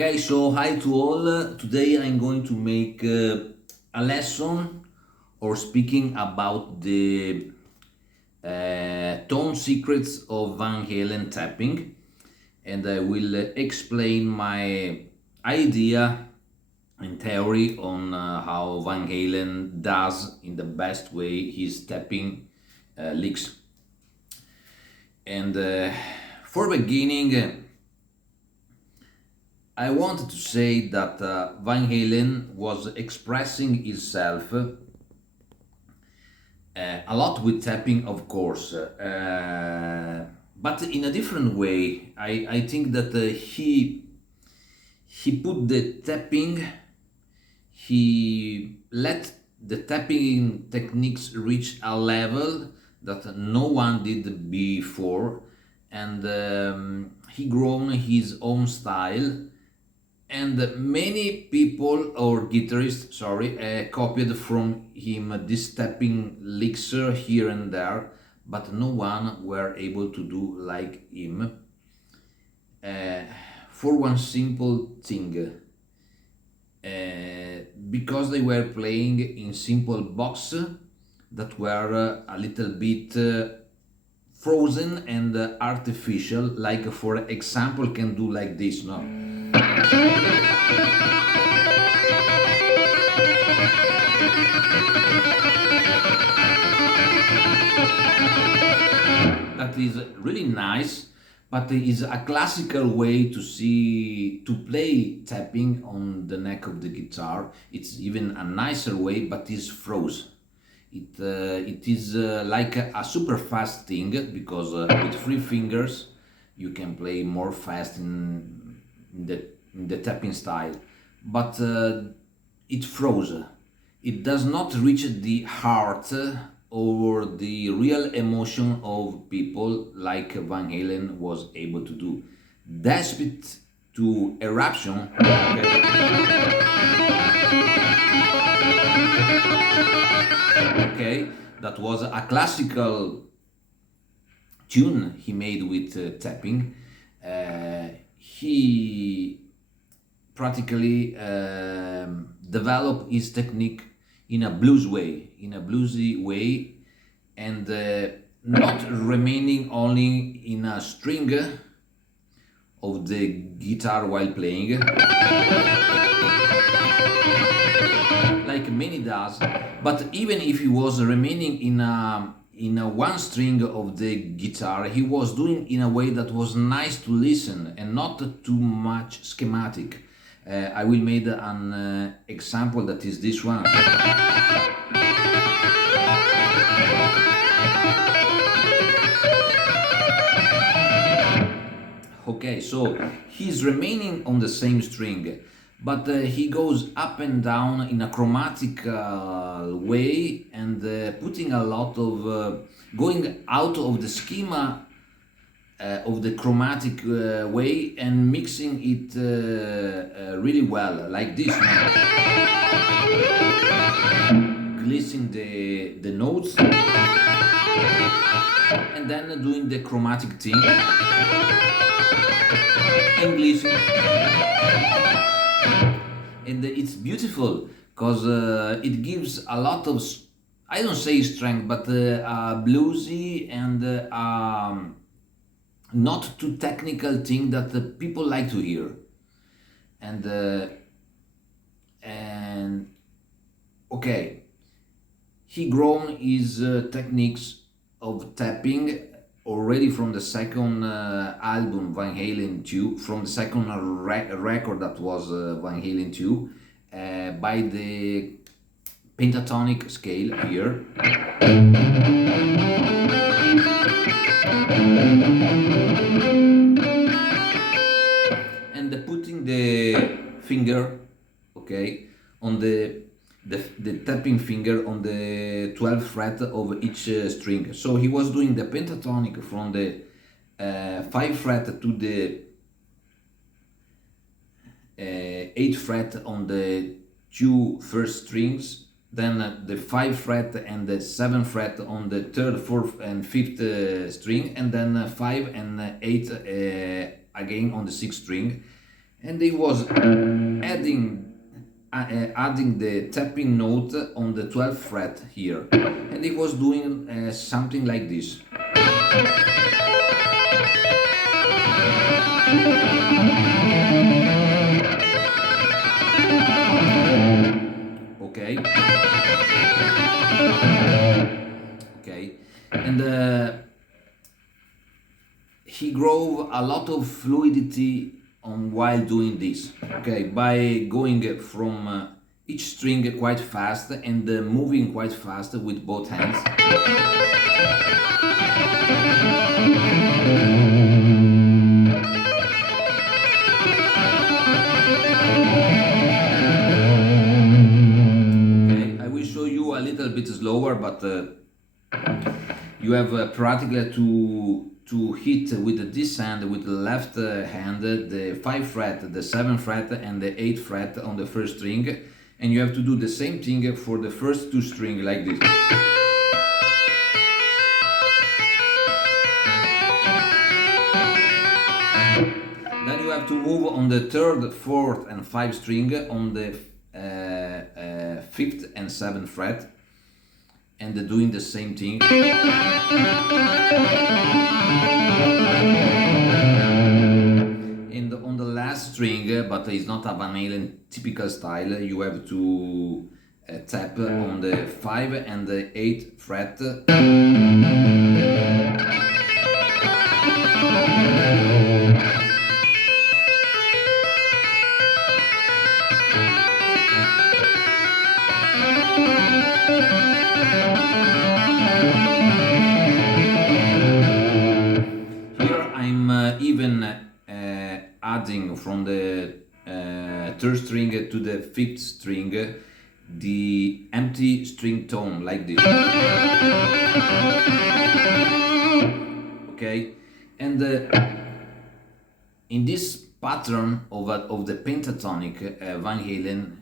Okay, so hi to all. Today I'm going to make a lesson or speaking about the tone secrets of Van Halen tapping, and I will explain my idea and theory on how Van Halen does in the best way his tapping licks. And for beginning, I wanted to say that Van Halen was expressing himself a lot with tapping, of course, but in a different way. I think that he put the tapping, he let the tapping techniques reach a level that no one did before, and he grown his own style, and many people or guitarists, sorry, copied from him this tapping licks here and there, but no one were able to do like him, uh, for one simple thing, because they were playing in simple box that were a little bit frozen and artificial, like for example can do like this, no? That is really nice, but it is a classical way to play tapping on the neck of the guitar. It's even a nicer way, but is froze. It is like a super fast thing, because with 3 fingers you can play more fast in the tapping style, but it froze. It does not reach the heart or the real emotion of people like Van Halen was able to do. Despite to eruption, okay, that was a classical tune he made with tapping. He practically developed his technique in a bluesy way, and not remaining only in a string of the guitar while playing, like many does, but even if he was remaining in a one string of the guitar, he was doing in a way that was nice to listen and not too much schematic. I will make an example that is this one. Okay, so he's remaining on the same string, but he goes up and down in a chromatic way, and putting a lot of going out of the schema of the chromatic way and mixing it really well, like this, glissing the notes, and then doing the chromatic thing and glissing, and it's beautiful because it gives a lot of I don't say strength, but bluesy and not too technical thing that the people like to hear, and okay, he grown his techniques of tapping already from the second album Van Halen 2, from the second record that was Van Halen 2, by the pentatonic scale here. And putting the finger, okay, on the tapping finger on the 12th fret of each string. So he was doing the pentatonic from the 5th fret to the 8th fret on the 2 first strings, then the 5th fret and the 7th fret on the 3rd, 4th and 5th string, and then 5 and 8 again on the 6th string. and he was adding the tapping note on the 12th fret here, and he was doing something like this. Okay, okay, and he drove a lot of fluidity on while doing this. Okay, by going from each string quite fast and moving quite fast with both hands. Okay, I will show you a little bit slower, but you have practically to hit with this hand, with the left hand, the 5th fret, the 7th fret, and the 8th fret on the first string, and you have to do the same thing for the first two strings, like this. Then you have to move on the 3rd, 4th, and 5th string on the 5th and 7th fret, and doing the same thing. And on the last string, but it's not a Van Halen typical style, you have to tap on the 5 and the 8th fret. Even adding from the 3rd string to the 5th string the empty string tone, like this. Okay, and in this pattern of the pentatonic, Van Halen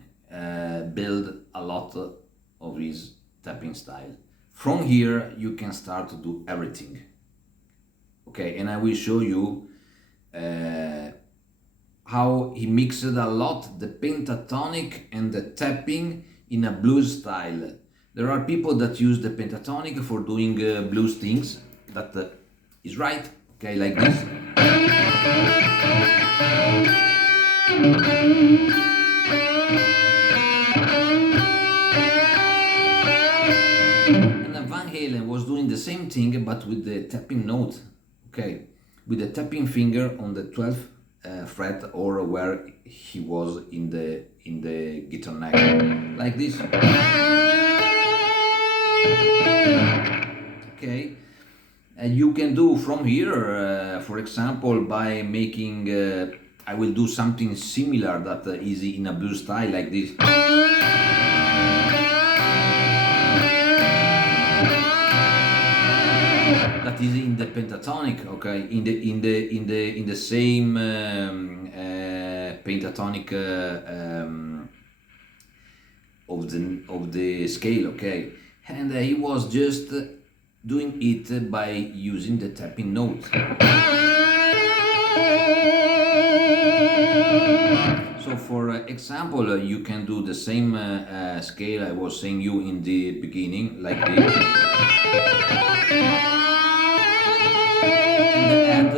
built a lot of his tapping style. From here you can start to do everything. Okay, and I will show you how he mixed a lot the pentatonic and the tapping in a blues style. There are people that use the pentatonic for doing blues things. That is right. Okay, like this. And Van Halen was doing the same thing, but with the tapping note. Okay, with the tapping finger on the 12th fret, or where he was in the guitar neck, like this. Okay, and you can do from here, for example, by making. I will do something similar that is in a blues style, like this. That is in the pentatonic, okay, in the same pentatonic of the scale, okay, and he was just doing it by using the tapping note. So for example, you can do the same scale I was saying you in the beginning, like this. And add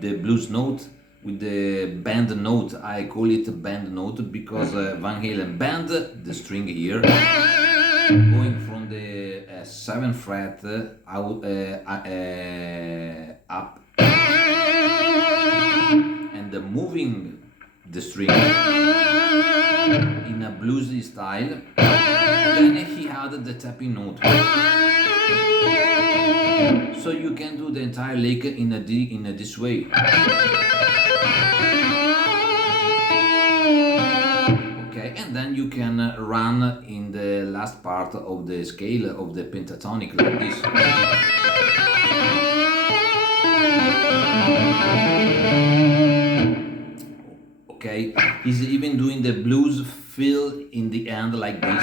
the blues note with the bend note. I call it bend note because Van Halen bend the string here, going from the 7th fret out up, and moving the string in a bluesy style. Then he added the tapping note. So you can do the entire lick in this way. Okay, and then you can run in the last part of the scale of the pentatonic, like this. Okay, he's even doing the blues fill in the end, like this.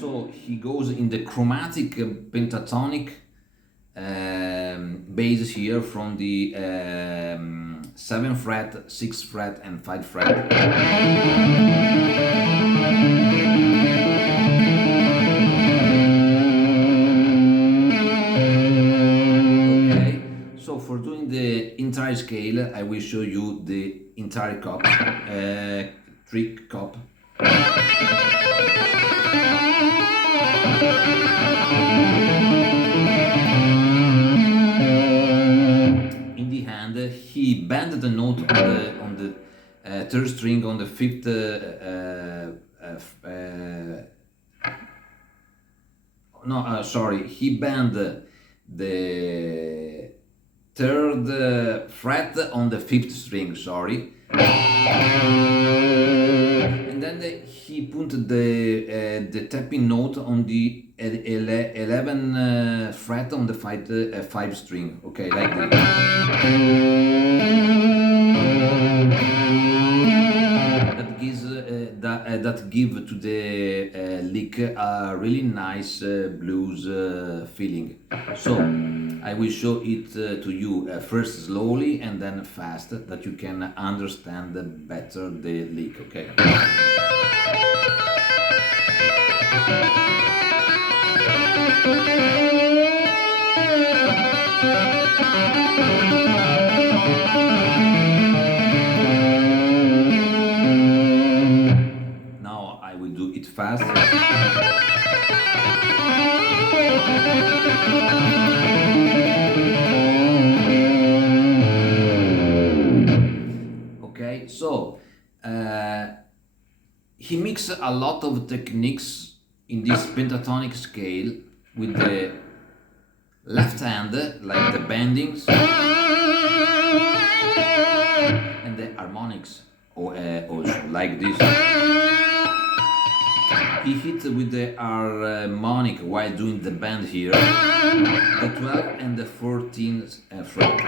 So he goes in the chromatic pentatonic bass here from the 7th fret, 6th fret and 5th fret. Okay, so for doing the entire scale, I will show you the entire cup, trick cup. In the hand, he bent the note on the third string on the fifth. Sorry, he bent the third fret on the fifth string. Sorry. And then he put the tapping note on the 11th fret on the 5 string. Okay, like this. That give to the lick a really nice blues feeling. So I will show it to you first slowly and then fast, that you can understand better the lick. Okay. Now I will do it fast. Okay, so he mixed a lot of techniques in this pentatonic scale with the left hand, like the bendings and the harmonics, also like this. He hit with the harmonic while doing the bend here, the 12th and the 14th fret.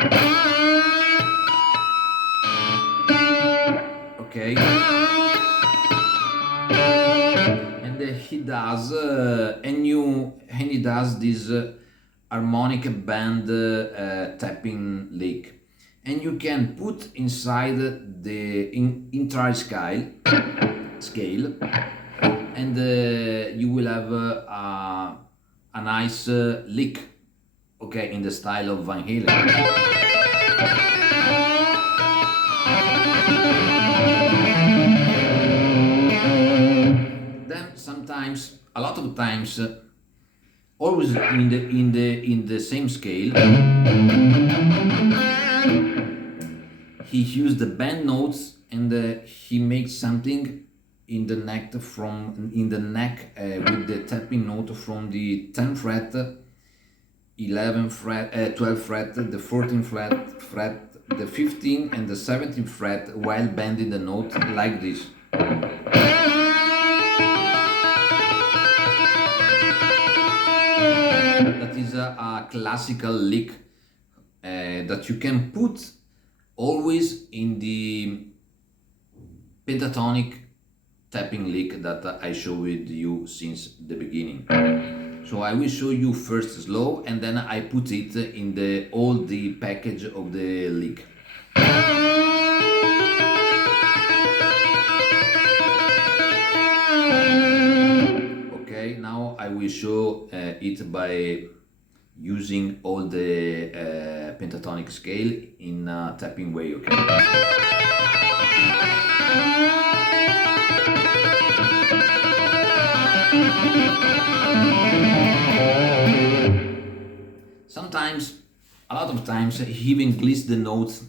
Okay. And he does he does this harmonic band tapping lick, and you can put inside the entire scale, and you will have a nice lick, okay, in the style of Van Halen. Sometimes, a lot of times, always in the same scale, he used the bend notes, and he makes something in the neck with the tapping note from the 10th fret, 11th fret, 12th fret, the 14th fret, the 15th and the 17th fret, while bending the note like this. That is a classical lick that you can put always in the pentatonic tapping lick that I showed you since the beginning. So I will show you first slow, and then I put it in the package of the lick. Okay, now I will show it by using all the pentatonic scale in a tapping way. Okay. Sometimes, a lot of times, he even glisses the notes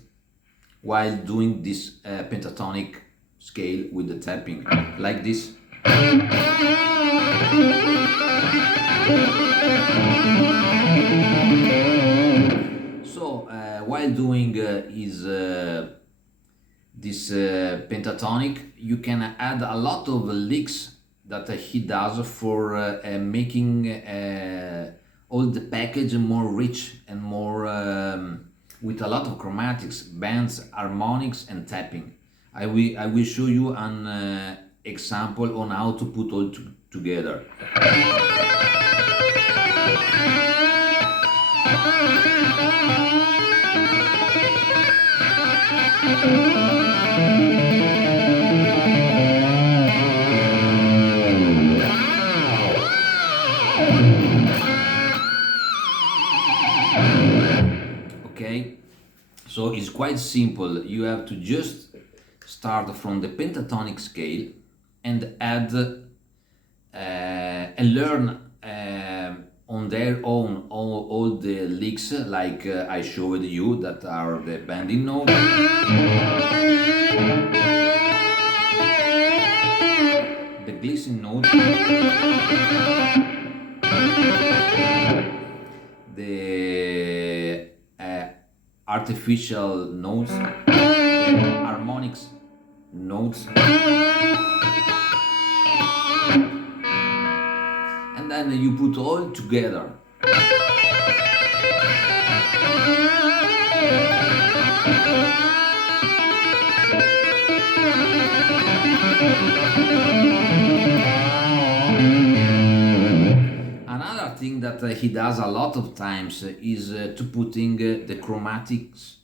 while doing this pentatonic scale with the tapping, like this. So while doing this pentatonic, you can add a lot of licks that he does for making all the package more rich and more with a lot of chromatics, bends, harmonics and tapping. I will show you an example on how to put together. Okay, so it's quite simple. You have to just start from the pentatonic scale and add and learn on their own all the licks like I showed you that are the bending notes, the glissing notes, the artificial notes, the harmonics notes, and then you put all together. Another thing that he does a lot of times is to putting the chromatics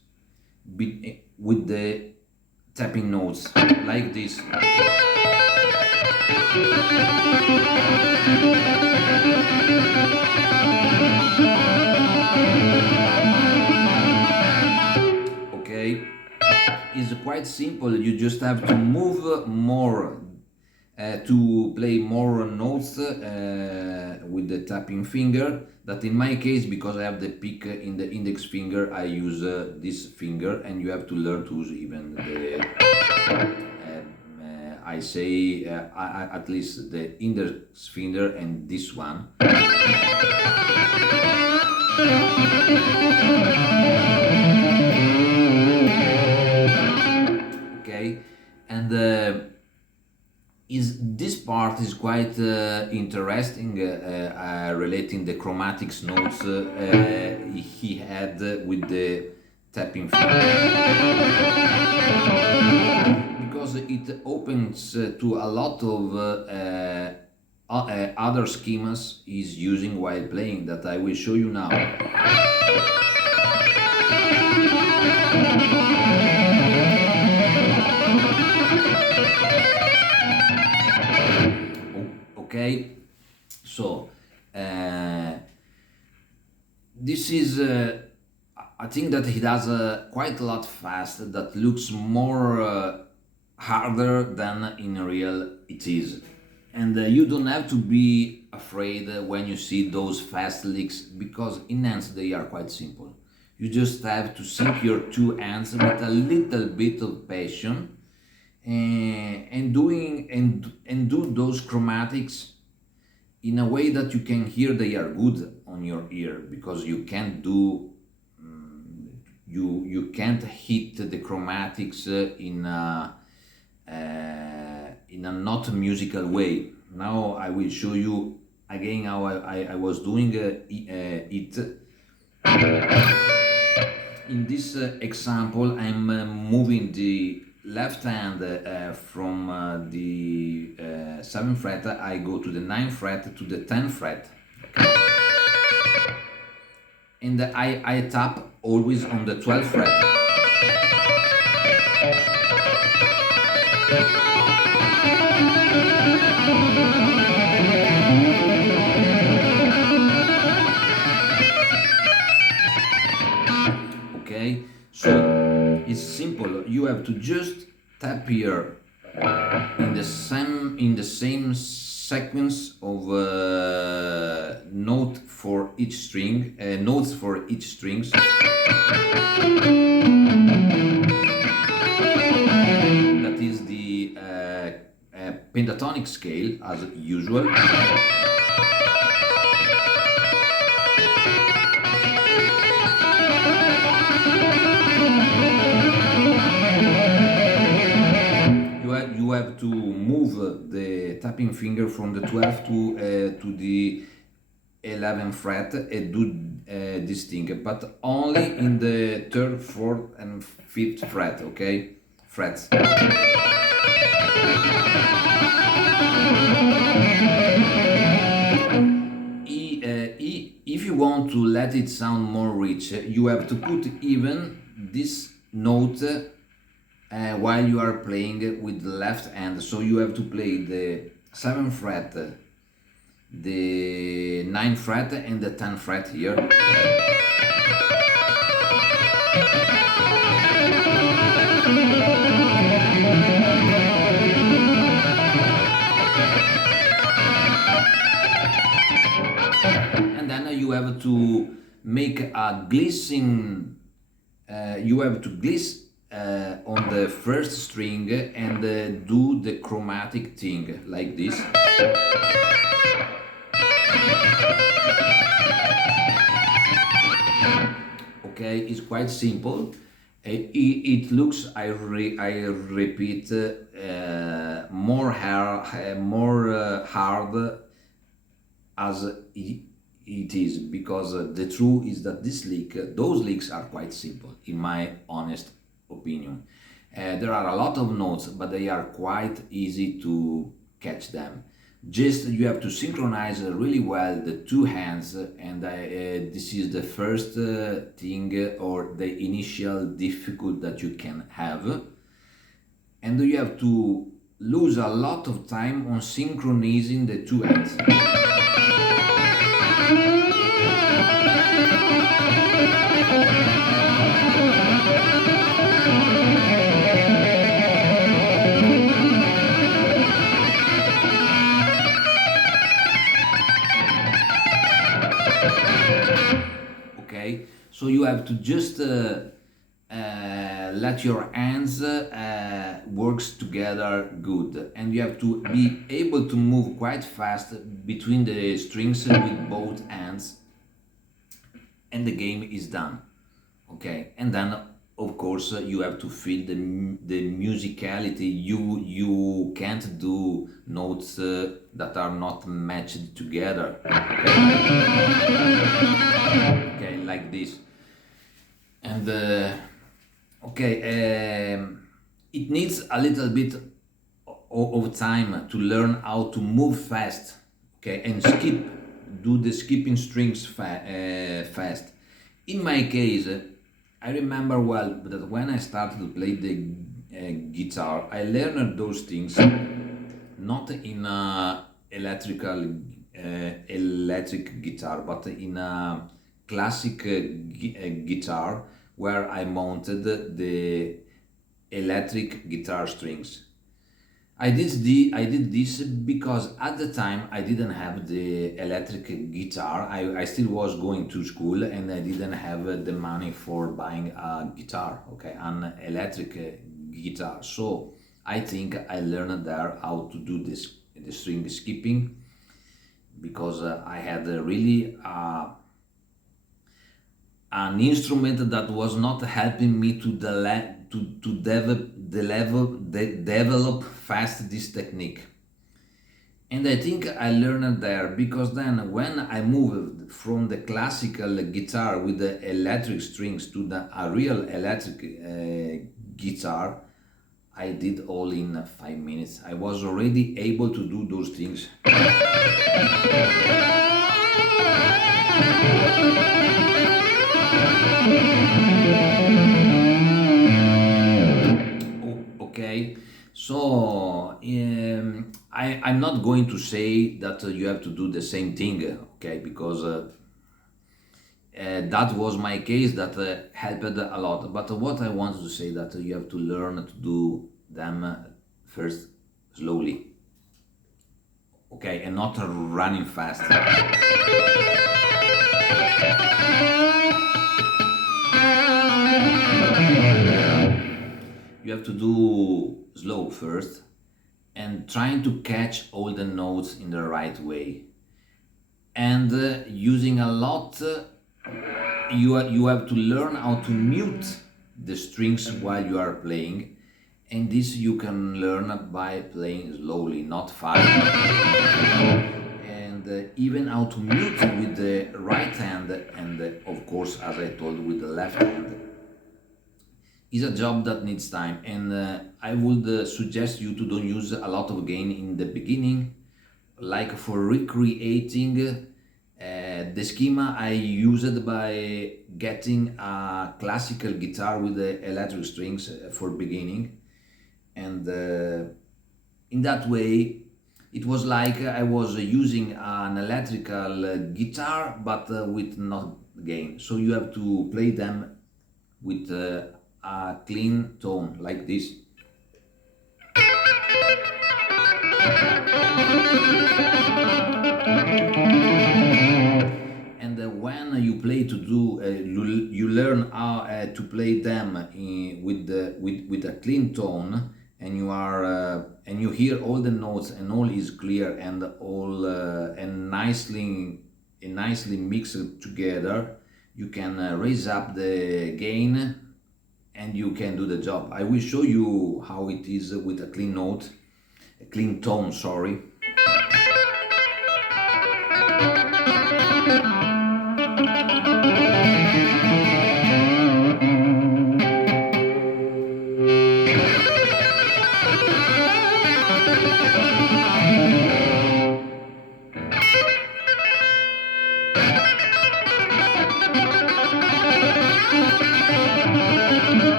with the tapping notes like this. Okay, it's quite simple. You just have to move more to play more notes with the tapping finger. That in my case, because I have the pick in the index finger, I use this finger, and you have to learn to use even the I say at least the index finger and this one. Okay, and this part is quite interesting, relating the chromatics notes he had with the tapping finger, because it opens to a lot of other schemas he's using while playing that I will show you now. Okay, so this is I think that he does quite a lot fast that looks more harder than in real it is, and you don't have to be afraid when you see those fast licks, because in hands they are quite simple. You just have to sync your two hands with a little bit of passion and do those chromatics in a way that you can hear they are good on your ear, because you can't do you can't hit the chromatics in a not musical way. Now I will show you again how I was doing it. In this example, I'm moving the left hand from the 7th fret. I go to the 9th fret to the 10th fret, and I tap always on the 12th fret. Okay, so it's simple. You have to just tap here in the same sequence of notes for each string. That is the pentatonic scale as usual. You have to move the tapping finger from the 12th to the 11th fret and do this thing, but only in the 3rd, 4th, and 5th fret. Okay, frets. want to let it sound more rich, you have to put even this note while you are playing with the left hand. So you have to play the 7th fret, the 9th fret and the 10th fret here. And then you have to make a glissing, you have to gliss on the first string and do the chromatic thing like this. Okay, it's quite simple. It looks, I repeat, more hard as it is, because the truth is that those licks are quite simple, in my honest opinion. There are a lot of notes, but they are quite easy to catch them. Just you have to synchronize really well the two hands, and this is the first thing or the initial difficult that you can have. And you have to lose a lot of time on synchronizing the two hands. Okay, so you have to just let your hands works together good, and you have to be able to move quite fast between the strings with both hands, and the game is done. Okay, and then of course you have to feel the musicality. You can't do notes that are not matched together. Okay, like this. And it needs a little bit of time to learn how to move fast. Okay, and do the skipping strings fast. In my case, I remember well that when I started to play the guitar, I learned those things not in a electric guitar, but in a classic guitar, where I mounted the electric guitar strings. I did this because at the time I didn't have the electric guitar. I still was going to school, and I didn't have the money for buying a guitar, okay, an electric guitar. So I think I learned there how to do the string skipping, because I had really an instrument that was not helping me to develop fast this technique. And I think I learned there, because then when I moved from the classical guitar with the electric strings to a real electric guitar, I did all in 5 minutes. I was already able to do those things. Okay, so I'm not going to say that you have to do the same thing, okay, because that was my case, that helped a lot. But what I want to say that you have to learn to do them first slowly, okay, and not running fast. You have to do slow first, and trying to catch all the notes in the right way, and using a lot. You have to learn how to mute the strings while you are playing, and this you can learn by playing slowly, not fast. And even how to mute with the right hand, and of course, as I told, with the left hand, is a job that needs time. And I would suggest you to don't use a lot of gain in the beginning, like for recreating The schema I used by getting a classical guitar with the electric strings for beginning, and in that way it was like I was using an electrical guitar but with not gain. So you have to play them with a clean tone like this. And when you play to do, you learn how to play them with a clean tone, and you are and you hear all the notes and all is clear and all nicely mixed together. You can raise up the gain and you can do the job. I will show you how it is with a clean note, a clean tone, sorry.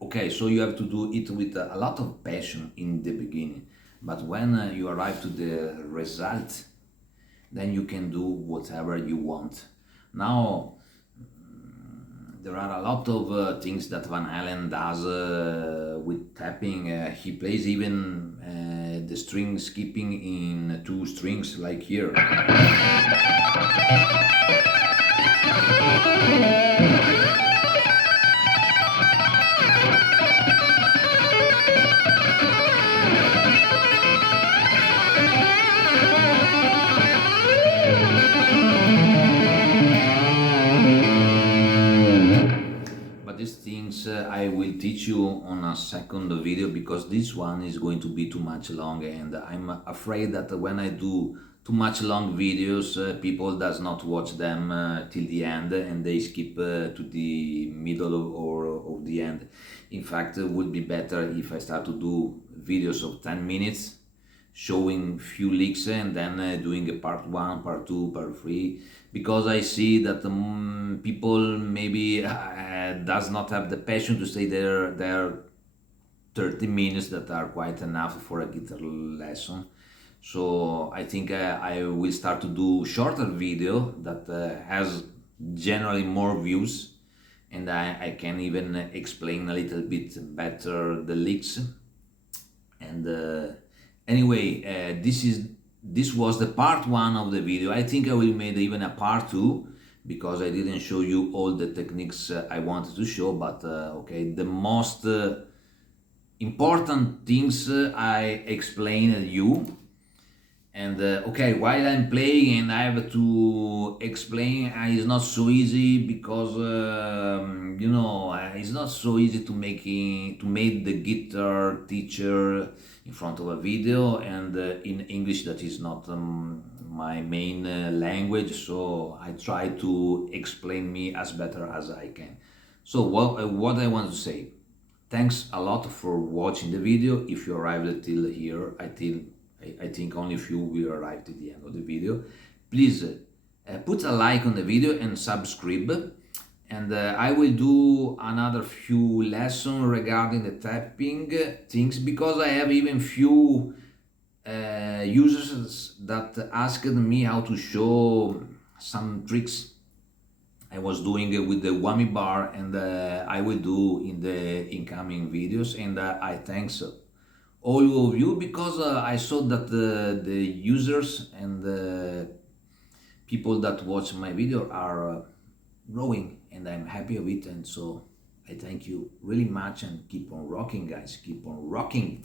Okay, so you have to do it with a lot of passion in the beginning, but when you arrive to the result, then you can do whatever you want. Now, there are a lot of things that Van Halen does with tapping. He plays even the string skipping in two strings, like here. But these things I will teach you on a second video, because this one is going to be too much long, and I'm afraid that when I do too much long videos, people does not watch them till the end, and they skip to the middle or of the end. In fact, it would be better if I start to do videos of 10 minutes showing few licks and then doing a part 1, part 2, part 3, because I see that people maybe does not have the passion to stay there 30 minutes that are quite enough for a guitar lesson. So I think I will start to do shorter video that has generally more views, and I can even explain a little bit better the licks. And anyway, this was the part 1 of the video. I think I will make even a part 2, because I didn't show you all the techniques I wanted to show, but okay, the most important things I explained you. And okay, while I'm playing and I have to explain, it's not so easy, because you know, it's not so easy to make the guitar teacher in front of a video, and in English that is not my main language. So I try to explain me as better as I can. So what I want to say, thanks a lot for watching the video. If you arrived till here, I think only few will arrive to the end of the video. Please put a like on the video and subscribe. And I will do another few lessons regarding the tapping things, because I have even few users that asked me how to show some tricks I was doing with the whammy bar, and I will do in the incoming videos. And I thanks all of you, because I saw that the users and the people that watch my video are growing, and I'm happy of it. And so I thank you really much, and keep on rocking, guys, keep on rocking.